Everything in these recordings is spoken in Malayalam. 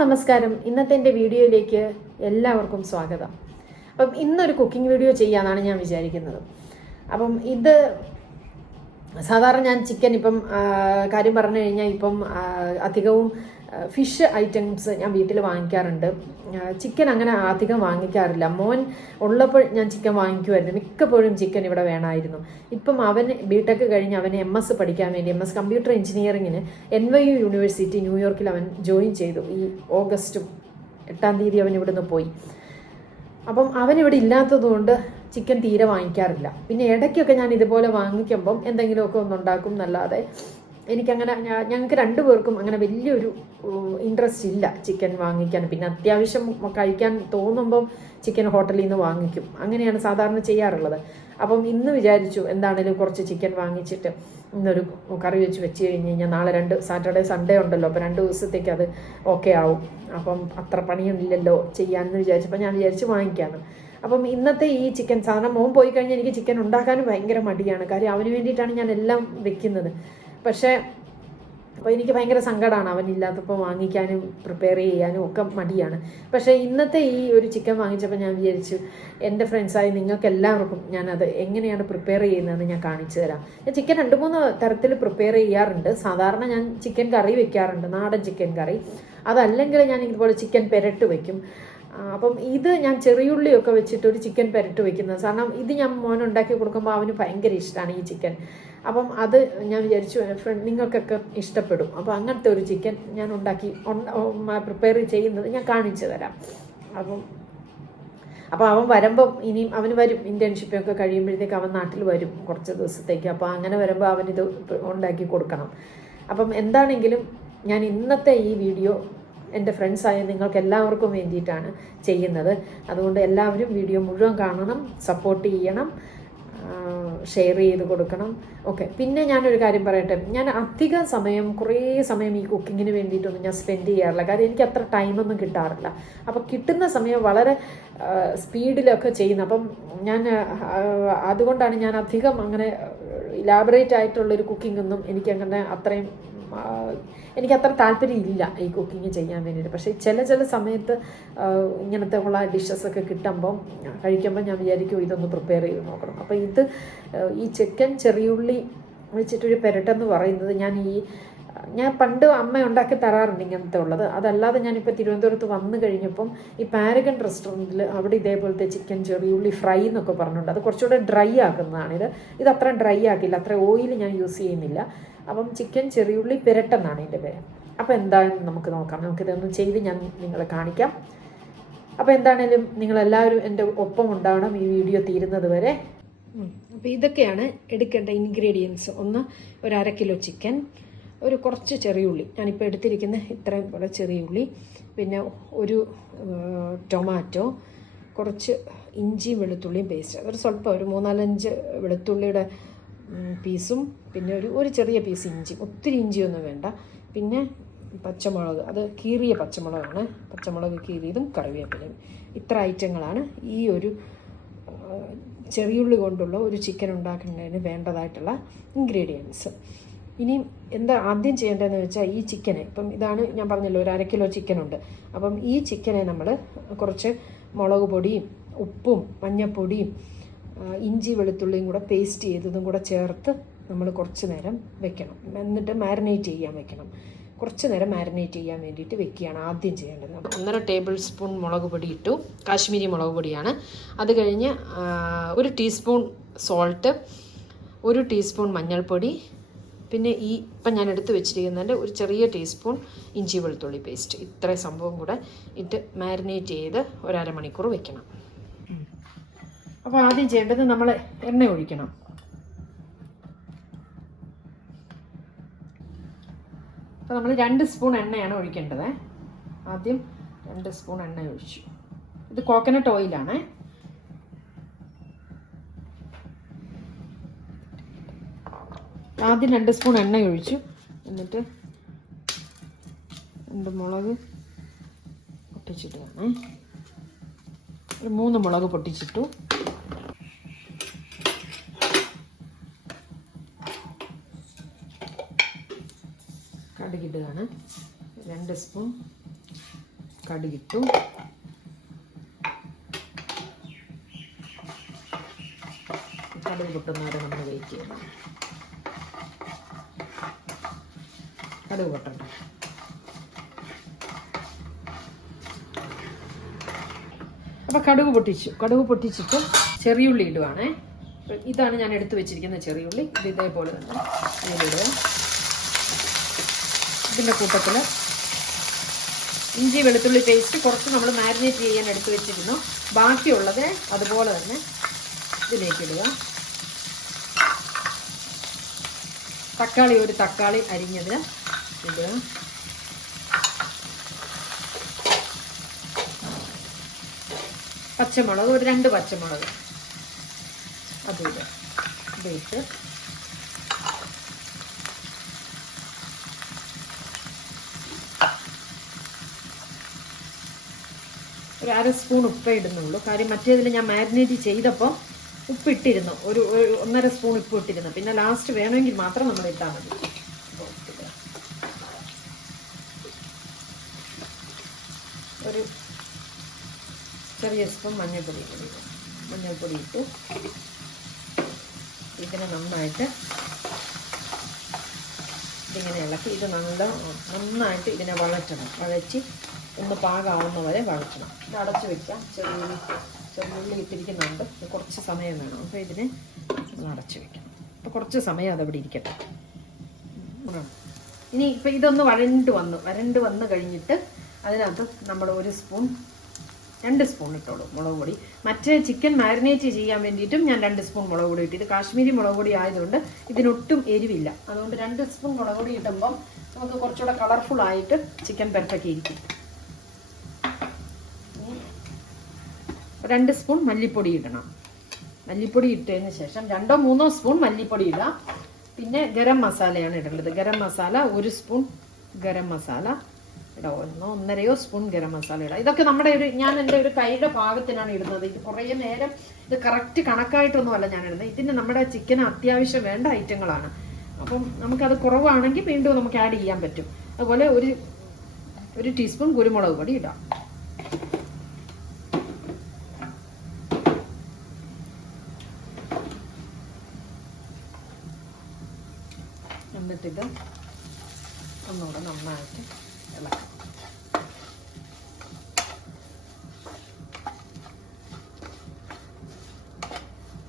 നമസ്കാരം. ഇന്നത്തെ എൻ്റെ വീഡിയോയിലേക്ക് എല്ലാവർക്കും സ്വാഗതം. അപ്പം ഇന്നൊരു കുക്കിംഗ് വീഡിയോ ചെയ്യാനാണ് ഞാൻ വിചാരിക്കുന്നത്. അപ്പം ഇത് സാധാരണ ഞാൻ ചിക്കൻ ഇപ്പം കാര്യം പറഞ്ഞു കഴിഞ്ഞാൽ ഇപ്പം അധികവും ഫിഷ് ഐറ്റംസ് ഞാൻ വീട്ടിൽ വാങ്ങിക്കാറുണ്ട്. ചിക്കൻ അങ്ങനെ അധികം വാങ്ങിക്കാറില്ല. മോൻ ഉള്ളപ്പോൾ ഞാൻ ചിക്കൻ വാങ്ങിക്കുമായിരുന്നു. മിക്കപ്പോഴും ചിക്കൻ ഇവിടെ വേണമായിരുന്നു. ഇപ്പം അവൻ ബിടെക് കഴിഞ്ഞ് അവന് MS പഠിക്കാൻ വേണ്ടി MS കമ്പ്യൂട്ടർ എഞ്ചിനീയറിങ്ങിന് NYU യൂണിവേഴ്സിറ്റി ന്യൂയോർക്കിൽ അവൻ ജോയിൻ ചെയ്തു. ഈ ഓഗസ്റ്റ് 8-ാം തീയതി അവൻ ഇവിടുന്ന് പോയി. അപ്പം അവനിവിടെ ഇല്ലാത്തതുകൊണ്ട് ചിക്കൻ തീരെ വാങ്ങിക്കാറില്ല. പിന്നെ ഇടയ്ക്കൊക്കെ ഞാൻ ഇതുപോലെ വാങ്ങിക്കുമ്പം എന്തെങ്കിലുമൊക്കെ ഒന്നുണ്ടാക്കും എന്നല്ലാതെ എനിക്കങ്ങനെ ഞങ്ങൾക്ക് രണ്ടുപേർക്കും അങ്ങനെ വലിയൊരു ഇൻട്രസ്റ്റ് ഇല്ല ചിക്കൻ വാങ്ങിക്കാൻ. പിന്നെ അത്യാവശ്യം കഴിക്കാൻ തോന്നുമ്പം ചിക്കൻ ഹോട്ടലിൽ നിന്ന് വാങ്ങിക്കും. അങ്ങനെയാണ് സാധാരണ ചെയ്യാറുള്ളത്. അപ്പം ഇന്ന് വിചാരിച്ചു എന്താണേലും കുറച്ച് ചിക്കൻ വാങ്ങിച്ചിട്ട് ഇന്നൊരു കറി വെച്ച് കഴിഞ്ഞ് കഴിഞ്ഞാൽ നാളെ സാറ്റർഡേ സൺഡേ ഉണ്ടല്ലോ, അപ്പോൾ 2 ദിവസത്തേക്ക് അത് ഓക്കെ ആവും. അപ്പം അത്ര പണിയൊന്നുമില്ലല്ലോ ചെയ്യാമെന്ന് വിചാരിച്ചപ്പോൾ ഞാൻ വിചാരിച്ച് വാങ്ങിക്കാമെന്ന്. അപ്പം ഇന്നത്തെ ഈ ചിക്കൻ സാധനം മോൻ പോയി കഴിഞ്ഞാൽ എനിക്ക് ചിക്കൻ ഉണ്ടാക്കാനും ഭയങ്കര മടിയാണ്. കാര്യം അവന് വേണ്ടിയിട്ടാണ് ഞാൻ എല്ലാം വെക്കുന്നത്. പക്ഷേ അപ്പോൾ എനിക്ക് ഭയങ്കര സങ്കടമാണ് അവനില്ലാത്തപ്പോൾ വാങ്ങിക്കാനും പ്രിപ്പയർ ചെയ്യാനും ഒക്കെ മടിയാണ്. പക്ഷേ ഇന്നത്തെ ഈ ഒരു ചിക്കൻ വാങ്ങിച്ചപ്പോൾ ഞാൻ വിചാരിച്ചു എൻ്റെ ഫ്രണ്ട്സായി നിങ്ങൾക്ക് എല്ലാവർക്കും ഞാനത് എങ്ങനെയാണ് പ്രിപ്പയർ ചെയ്യുന്നതെന്ന് ഞാൻ കാണിച്ചു തരാം. ഞാൻ ചിക്കൻ 2-3 തരത്തിൽ പ്രിപ്പയർ ചെയ്യാറുണ്ട്. സാധാരണ ഞാൻ ചിക്കൻ കറി വെക്കാറുണ്ട്, നാടൻ ചിക്കൻ കറി. അതല്ലെങ്കിൽ ഞാൻ ഇതുപോലെ ചിക്കൻ പെരട്ട് വയ്ക്കും. അപ്പം ഇത് ഞാൻ ചെറിയുള്ളിയൊക്കെ വെച്ചിട്ട് ഒരു ചിക്കൻ പെരട്ട് വയ്ക്കുന്നത്. കാരണം ഇത് ഞാൻ മോനുണ്ടാക്കി കൊടുക്കുമ്പോൾ അവന് ഭയങ്കര ഇഷ്ടമാണ് ഈ ചിക്കൻ. അപ്പം അത് ഞാൻ വിചാരിച്ചു നിങ്ങൾക്കൊക്കെ ഇഷ്ടപ്പെടും. അപ്പോൾ അങ്ങനത്തെ ഒരു ചിക്കൻ ഞാൻ പ്രിപ്പയർ ചെയ്യുന്നത് ഞാൻ കാണിച്ചു തരാം. അപ്പോൾ അവൻ വരുമ്പം ഇനിയും അവന് വരും, ഇൻറ്റേൺഷിപ്പൊക്കെ കഴിയുമ്പോഴത്തേക്ക് അവൻ നാട്ടിൽ വരും കുറച്ച് ദിവസത്തേക്ക്. അപ്പോൾ അങ്ങനെ വരുമ്പോൾ അവനിത് ഉണ്ടാക്കി കൊടുക്കണം. അപ്പം എന്താണെങ്കിലും ഞാൻ ഇന്നത്തെ ഈ വീഡിയോ എൻ്റെ ഫ്രണ്ട്സായ നിങ്ങൾക്ക് എല്ലാവർക്കും വേണ്ടിയിട്ടാണ് ചെയ്യുന്നത്. അതുകൊണ്ട് എല്ലാവരും വീഡിയോ മുഴുവൻ കാണണം, സപ്പോർട്ട് ചെയ്യണം, ഷെയർ ചെയ്ത് കൊടുക്കണം. ഓക്കെ, പിന്നെ ഞാനൊരു കാര്യം പറയട്ടെ. ഞാൻ കുറേ സമയം ഈ കുക്കിങ്ങിന് വേണ്ടിയിട്ടൊന്നും ഞാൻ സ്പെൻഡ് ചെയ്യാറില്ല. കാര്യം എനിക്ക് അത്ര ടൈമൊന്നും കിട്ടാറില്ല. അപ്പോൾ കിട്ടുന്ന സമയം വളരെ സ്പീഡിലൊക്കെ ചെയ്യുന്നത്. അപ്പം അതുകൊണ്ടാണ് ഞാൻ അധികം അങ്ങനെ ഇലാബറേറ്റ് ആയിട്ടുള്ളൊരു കുക്കിങ്ങൊന്നും എനിക്കങ്ങനെ എനിക്കത്ര താല്പര്യമില്ല ഈ കുക്കിങ് ചെയ്യാൻ വേണ്ടിയിട്ട്. പക്ഷേ ചില സമയത്ത് ഇങ്ങനത്തെ ഉള്ള ഡിഷസൊക്കെ കിട്ടുമ്പം കഴിക്കുമ്പോൾ ഞാൻ വിചാരിക്കും ഇതൊന്ന് പ്രിപ്പയർ ചെയ്ത് നോക്കണം. അപ്പോൾ ഈ ചിക്കൻ ചെറിയുള്ളി വെച്ചിട്ടൊരു പെരട്ടെന്ന് പറയുന്നത് ഞാൻ പണ്ട് അമ്മ ഉണ്ടാക്കി തരാറുണ്ട് ഇങ്ങനത്തെ ഉള്ളത്. അതല്ലാതെ ഞാനിപ്പോൾ തിരുവനന്തപുരത്ത് വന്നു കഴിഞ്ഞപ്പം ഈ പാരഗൺ റെസ്റ്റോറൻറ്റിൽ അവിടെ ഇതേപോലത്തെ ചിക്കൻ ചെറിയുള്ളി ഫ്രൈ എന്നൊക്കെ പറഞ്ഞിട്ടുണ്ട്. അത് കുറച്ചുകൂടെ ഡ്രൈ ആക്കുന്നതാണ്. ഇത് അത്ര ഡ്രൈ ആക്കില്ല, അത്ര ഓയിൽ ഞാൻ യൂസ് ചെയ്യുന്നില്ല. അപ്പം ചിക്കൻ ചെറിയുള്ളി പെരട്ടെന്നാണ് ഇതിൻ്റെ പേര്. അപ്പോൾ എന്താണെന്ന് നമുക്ക് നോക്കാം. നമുക്കിതൊന്ന് ചെയ്ത് ഞാൻ നിങ്ങളെ കാണിക്കാം. അപ്പോൾ എന്താണേലും നിങ്ങളെല്ലാവരും എൻ്റെ ഒപ്പം ഉണ്ടാവണം ഈ വീഡിയോ തീരുന്നത് വരെ. അപ്പോൾ ഇതൊക്കെയാണ് എടുക്കേണ്ട ഇൻഗ്രീഡിയൻസ്. ഒരു 1/2 കിലോ ചിക്കൻ, കുറച്ച് ചെറിയുള്ളി, ഞാനിപ്പോൾ എടുത്തിരിക്കുന്ന ഇത്രയും പോലെ ചെറിയുള്ളി, പിന്നെ ഒരു ടൊമാറ്റോ, കുറച്ച് ഇഞ്ചിയും വെളുത്തുള്ളിയും പേസ്റ്റ്, സ്വല്പം ഒരു 3-4 വെളുത്തുള്ളിയുടെ പീസും, പിന്നെ ഒരു ചെറിയ പീസ് ഇഞ്ചി, ഒത്തിരി ഇഞ്ചിയൊന്നും വേണ്ട. പിന്നെ പച്ചമുളക്, അത് കീറിയ പച്ചമുളകാണ്, പച്ചമുളക് കീറിയതും കറിവേപ്പിലയും. ഇത്ര ഐറ്റങ്ങളാണ് ഈ ഒരു ചെറിയുള്ളി കൊണ്ടുള്ള ഒരു ചിക്കൻ ഉണ്ടാക്കുന്നതിന് വേണ്ടതായിട്ടുള്ള ഇൻഗ്രീഡിയൻസ്. ഇനിയും എന്താ ആദ്യം ചെയ്യേണ്ടതെന്ന് വെച്ചാൽ ഈ ചിക്കനെ, ഇപ്പം ഇതാണ് ഞാൻ പറഞ്ഞല്ലോ, ഒരു 1/2 കിലോ ചിക്കനുണ്ട്. അപ്പം ഈ ചിക്കനെ നമ്മൾ കുറച്ച് മുളക് പൊടിയും ഉപ്പും മഞ്ഞൾപ്പൊടിയും ഇഞ്ചി വെളുത്തുള്ളിയും കൂടെ പേസ്റ്റ് ചെയ്തതും കൂടെ ചേർത്ത് നമ്മൾ കുറച്ച് നേരം വെക്കണം. എന്നിട്ട് മാരിനേറ്റ് ചെയ്യാൻ വെക്കണം. കുറച്ച് നേരം മാരിനേറ്റ് ചെയ്യാൻ വേണ്ടിയിട്ട് വെക്കുകയാണ് ആദ്യം ചെയ്യേണ്ടത്. 1.5 ടേബിൾ സ്പൂൺ മുളക് പൊടി ഇട്ടു, കാശ്മീരി മുളക് പൊടിയാണ്. അത് കഴിഞ്ഞ് 1 ടീസ്പൂൺ സോൾട്ട്, 1 ടീസ്പൂൺ മഞ്ഞൾപ്പൊടി, പിന്നെ ഇപ്പം ഞാൻ എടുത്ത് വെച്ചിരിക്കുന്നതിൻ്റെ ഒരു ചെറിയ ടീസ്പൂൺ ഇഞ്ചി വെളുത്തുള്ളി പേസ്റ്റ്. ഇത്രയും സംഭവം കൂടെ ഇട്ട് മാരിനേറ്റ് ചെയ്ത് ഒരു 1/2 മണിക്കൂർ വെക്കണം. അപ്പോൾ ആദ്യം ചെയ്യേണ്ടത് നമ്മൾ എണ്ണ ഒഴിക്കണം. അപ്പോൾ നമ്മൾ 2 സ്പൂൺ എണ്ണയാണ് ഒഴിക്കേണ്ടത്. ആദ്യം 2 സ്പൂൺ എണ്ണ ഒഴിച്ചു. ഇത് കോക്കനട്ട് ഓയിലാണ്. ആദ്യം 2 സ്പൂൺ എണ്ണ ഒഴിച്ചു. എന്നിട്ട് 2 മുളക് പൊട്ടിച്ചിട്ടാണ്, ഒരു 3 മുളക് പൊട്ടിച്ചിട്ടു. കടുകിടുകയാണ്. 2 സ്പൂൺ കടുകിട്ടു. കടുക് പൊട്ടുന്നവരെ നമ്മൾ വെയിറ്റ് ചെയ്യണം. കടുക് പൊട്ടണ്ട. അപ്പോൾ കടുക് പൊട്ടിച്ചിട്ട് ചെറിയുള്ളി ഇടുവാണേ. ഇതാണ് ഞാൻ എടുത്തു വെച്ചിരിക്കുന്ന ചെറിയുള്ളി. ഇത് ഇതേപോലെ തന്നെ ഇതിലിടുക. ഇതിൻ്റെ കൂട്ടത്തിൽ ഇഞ്ചി വെളുത്തുള്ളി പേസ്റ്റ് കുറച്ച് നമ്മൾ മാരിനേറ്റ് ചെയ്യാൻ എടുത്തു വെച്ചിരുന്നു. ബാക്കിയുള്ളത് അതുപോലെ തന്നെ ഇതിലേക്കിടുക. ഒരു തക്കാളി അരിഞ്ഞത് ഇടുക. പച്ചമുളക് ഒരു 2 പച്ചമുളക് അതും ഇടുക. ഇതിട്ട് ഒരു 1/2 സ്പൂൺ ഉപ്പേ ഇടുന്നുള്ളൂ. കാര്യം മറ്റേതിൽ ഞാൻ മാരിനേറ്റ് ചെയ്തപ്പോൾ ഉപ്പിട്ടിരുന്നു. ഒരു 1/2 സ്പൂൺ ഉപ്പ് ഇട്ടിരുന്നു. പിന്നെ ലാസ്റ്റ് വേണമെങ്കിൽ മാത്രം നമ്മൾ ഇട്ടാൽ മതി. ഒരു ചെറിയ സ്പൂൺ മഞ്ഞൾപ്പൊടി ഇട്ടു. ഇതിനെ നന്നായിട്ട് ഇതിങ്ങനെ ഇളക്കി ഇത് നന്നായിട്ട് ഇതിനെ വഴറ്റി ഒന്ന് പാകാവുന്ന വരെ വഴറ്റണം. ഇത് അടച്ചു വെക്കാം. ചെറുള്ളി ഇട്ടിരിക്കുന്നുണ്ട്. കുറച്ച് സമയം വേണം. അപ്പോൾ ഇതിനെ അടച്ചു വെക്കാം. അപ്പോൾ കുറച്ച് സമയം അതവിടെ ഇരിക്കട്ടെ. ഇനി ഇപ്പം ഇതൊന്ന് വരണ്ട് വന്ന് കഴിഞ്ഞിട്ട് അതിനകത്ത് നമ്മൾ 2 സ്പൂൺ ഇട്ടോളൂ മുളക് പൊടി. മറ്റേ ചിക്കൻ മാരിനേറ്റ് ചെയ്യാൻ വേണ്ടിയിട്ടും ഞാൻ 2 സ്പൂൺ മുളക് പൊടി ഇട്ടു. ഇത് കാശ്മീരി മുളക് പൊടി ആയതുകൊണ്ട് ഇതിനൊട്ടും എരിവില്ല. അതുകൊണ്ട് 2 സ്പൂൺ മുളക് പൊടി ഇടുമ്പം നമുക്ക് കുറച്ചുകൂടെ കളർഫുൾ ആയിട്ട് ചിക്കൻ പെരപ്പൊക്കെ ഇരിക്കും. 2 സ്പൂൺ മല്ലിപ്പൊടി ഇടണം. മല്ലിപ്പൊടി ഇട്ടതിന് ശേഷം 2-3 സ്പൂൺ മല്ലിപ്പൊടി ഇടാം. പിന്നെ ഗരം മസാലയാണ് ഇടേണ്ടത്. ഗരം മസാല 1 സ്പൂൺ ഗരം മസാല ഇടാം. 1-1.5 സ്പൂൺ ഗരം മസാല ഇടാം. ഇതൊക്കെ ഞാൻ എൻ്റെ ഒരു കൈയുടെ പാകത്തിനാണ് ഇടുന്നത്. ഇത് കുറേ നേരം ഇത് കറക്റ്റ് കണക്കായിട്ടൊന്നുമല്ല ഞാൻ ഇടുന്നത്. ഇതിന് നമ്മുടെ ചിക്കന് അത്യാവശ്യം വേണ്ട ഐറ്റങ്ങളാണ്. അപ്പം നമുക്കത് കുറവാണെങ്കിൽ വീണ്ടും നമുക്ക് ആഡ് ചെയ്യാൻ പറ്റും. അതുപോലെ ഒരു ടീസ്പൂൺ കുരുമുളക് പൊടി ഇടാം. എന്നിട്ടിത് ഒന്നുകൂടെ നന്നായിട്ട് ഇളക്കാം.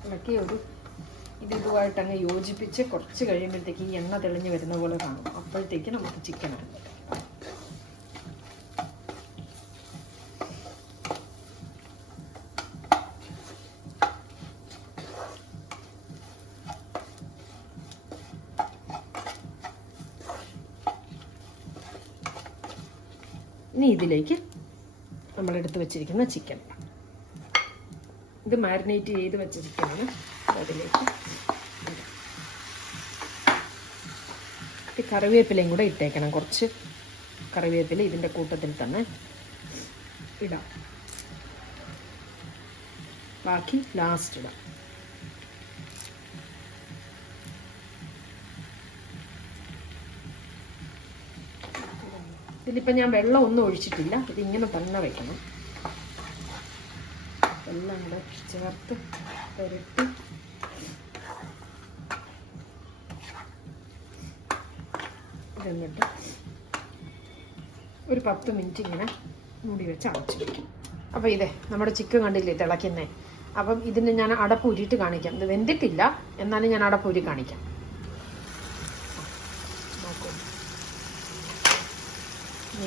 ഇളക്കി ഇതുമായിട്ട് അങ്ങ് യോജിപ്പിച്ച് കുറച്ച് കഴിയുമ്പോഴത്തേക്ക് ഈ എണ്ണ തെളിഞ്ഞ് വരുന്ന പോലെ കാണും. അപ്പോഴത്തേക്ക് നമുക്ക് ചിക്കൻ ഇടാം. ഇനി ഇതിലേക്ക് നമ്മളെടുത്ത് വെച്ചിരിക്കുന്ന ചിക്കൻ, ഇത് മാരിനേറ്റ് ചെയ്ത് വെച്ച ചിക്കനാണ്, അതിലേക്ക് കറിവേപ്പിലയും കൂടെ ഇട്ടേക്കണം. കുറച്ച് കറിവേപ്പില ഇതിൻ്റെ കൂട്ടത്തിൽ തന്നെ ഇടാം. ബാക്കി ലാസ്റ്റ് ഇടാം. ഇതിലിപ്പോൾ ഞാൻ വെള്ളം ഒന്നും ഒഴിച്ചിട്ടില്ല. ഇതിങ്ങനെ തന്നെ വയ്ക്കണം. എല്ലാം കൂടെ ചേർത്ത് പുരട്ടി ഇതെന്നിട്ട് ഒരു 10 മിനിറ്റ് ഇങ്ങനെ മൂടി വെച്ച് അടച്ചു വയ്ക്കും. അപ്പോൾ ഇതേ നമ്മുടെ ചിക്കൻ കണ്ടില്ലേ തിളയ്ക്കുന്നേ. അപ്പം ഇതിന് ഞാൻ അടപ്പൂരിയിട്ട് കാണിക്കാം. ഇത് വെന്തിട്ടില്ല, എന്നാലും ഞാൻ അടപ്പൂരി കാണിക്കാം.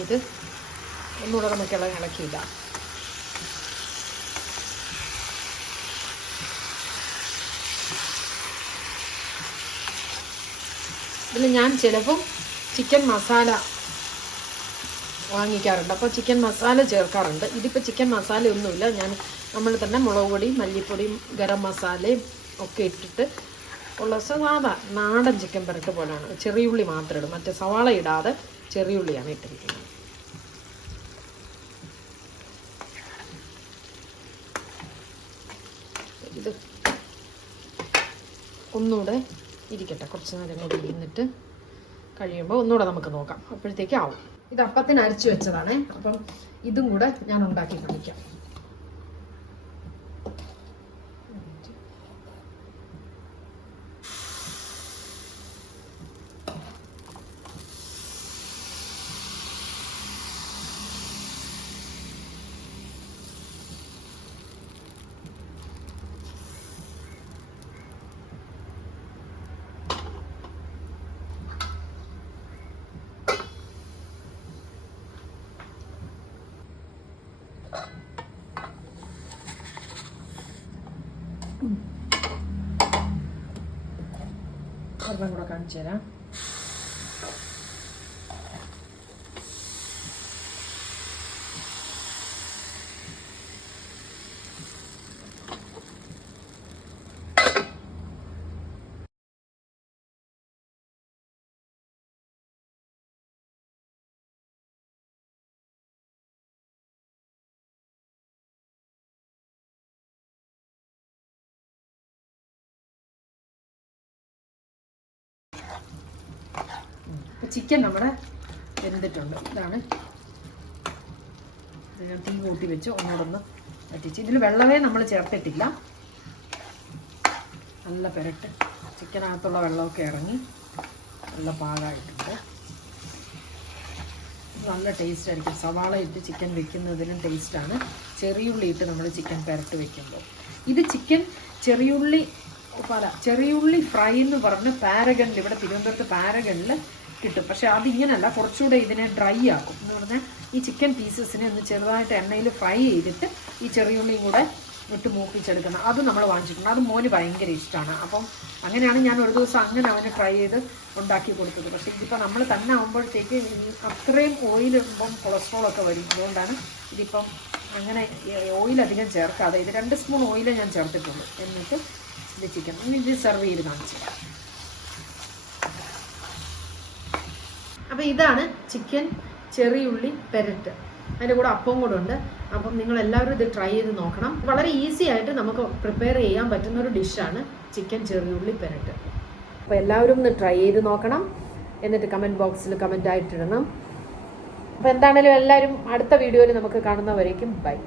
ഇത് ഒന്നുകൂടെ നമുക്ക് ഇളക്കിയിടാം. ഇതിൽ ഞാൻ ചിലപ്പം ചിക്കൻ മസാല വാങ്ങിക്കാറുണ്ട്, അപ്പോൾ ചിക്കൻ മസാല ചേർക്കാറുണ്ട്. ഇതിപ്പോൾ ചിക്കൻ മസാല ഒന്നുമില്ല, നമ്മൾ തന്നെ മുളക് പൊടിയും മല്ലിപ്പൊടിയും ഗരം മസാലയും ഒക്കെ ഇട്ടിട്ട് ഉള്ള സാധാ നാടൻ ചിക്കൻ പെരട്ട് പോലെയാണ്. ചെറിയുള്ളി മാത്രം ഇടും, മറ്റേ സവാള ഇടാതെ ചെറിയുള്ളിയാണ് ഇട്ടിരിക്കുന്നത്. ഇത് ഒന്നുകൂടെ ഇരിക്കട്ടെ, കുറച്ച് നേരം കൂടി ഇരുന്നിട്ട് കഴിയുമ്പോൾ ഒന്നുകൂടെ നമുക്ക് നോക്കാം. അപ്പോഴത്തേക്ക് ആവും. ഇത് അപ്പത്തിന് അരച്ചു വെച്ചതാണേ. അപ്പം ഇതും കൂടെ ഞാൻ ഉണ്ടാക്കി കാണിക്കാം. ഒരെണ്ണം കൂടെ കാണിച്ചു തരാം. ചിക്കൻ നമ്മുടെ വെന്തിട്ടുണ്ട്. ഇതാണ്. ഇത് ഞാൻ തീ കൂട്ടി വെച്ച് ഒന്നുകൂടൊന്ന് വറ്റിച്ച്. ഇതിൽ വെള്ളമേ നമ്മൾ ചേർത്തിട്ടില്ല. നല്ല പെരട്ട് ചിക്കനകത്തുള്ള വെള്ളമൊക്കെ ഇറങ്ങി നല്ല പാകമായിട്ടുണ്ട്. നല്ല ടേസ്റ്റ് ആയിരിക്കും. സവാള ഇട്ട് ചിക്കൻ വെക്കുന്നതിനും ടേസ്റ്റാണ്. ചെറിയുള്ളി ഇട്ട് നമ്മൾ ചിക്കൻ പെരട്ട് വെക്കുമ്പോൾ. ഇത് ചിക്കൻ ചെറിയുള്ളി ഫ്രൈ എന്ന് പറഞ്ഞ് പാരഗണിൽ, ഇവിടെ തിരുവനന്തപുരത്ത് പാരഗണിൽ കിട്ടും. പക്ഷെ അതിങ്ങനല്ല, കുറച്ചുകൂടെ ഇതിനെ ഡ്രൈ ആക്കും. എന്ന് പറഞ്ഞാൽ ഈ ചിക്കൻ പീസസിനെ ഒന്ന് ചെറുതായിട്ട് എണ്ണയിൽ ഫ്രൈ ചെയ്തിട്ട് ഈ ചെറിയുള്ളിയും കൂടെ ഇട്ട് മൂപ്പിച്ചെടുക്കണം. അത് നമ്മൾ വാങ്ങിച്ചിട്ടുണ്ട്. അത് മോന് ഭയങ്കര ഇഷ്ടമാണ്. അപ്പം അങ്ങനെയാണ് ഞാൻ ഒരു ദിവസം അങ്ങനെ അവന് ട്രൈ ചെയ്ത് ഉണ്ടാക്കി കൊടുത്തത്. പക്ഷേ ഇതിപ്പോൾ നമ്മൾ തന്നെ ആകുമ്പോഴത്തേക്ക് അത്രയും ഓയിലിടുമ്പം കൊളസ്ട്രോളൊക്കെ വരും. അതുകൊണ്ടാണ് ഇതിപ്പം അങ്ങനെ ഓയിലധികം ചേർക്കാതെ, ഇത് 2 സ്പൂൺ ഓയിലേ ഞാൻ ചേർത്തിട്ടുള്ളൂ. എന്നിട്ട് ഇത് ചിക്കൻ ഇത് സെർവ് ചെയ്ത് കാണിച്ചു. അപ്പോൾ ഇതാണ് ചിക്കൻ ചെറിയുള്ളി പെരട്ട്. അതിൻ്റെ കൂടെ അപ്പം കൂടെ ഉണ്ട്. അപ്പം നിങ്ങൾ എല്ലാവരും ഇത് ട്രൈ ചെയ്ത് നോക്കണം. വളരെ ഈസി ആയിട്ട് നമുക്ക് പ്രിപ്പയർ ചെയ്യാൻ പറ്റുന്ന ഒരു ഡിഷാണ് ചിക്കൻ ചെറിയുള്ളി പെരട്ട്. അപ്പോൾ എല്ലാവരും ഒന്ന് ട്രൈ ചെയ്ത് നോക്കണം. എന്നിട്ട് കമൻറ്റ് ബോക്സിൽ കമൻ്റ് ആയിട്ടിടണം. അപ്പോൾ എന്താണേലും എല്ലാവരും അടുത്ത വീഡിയോയിൽ നമുക്ക് കാണുന്നവരേക്കും ബൈ.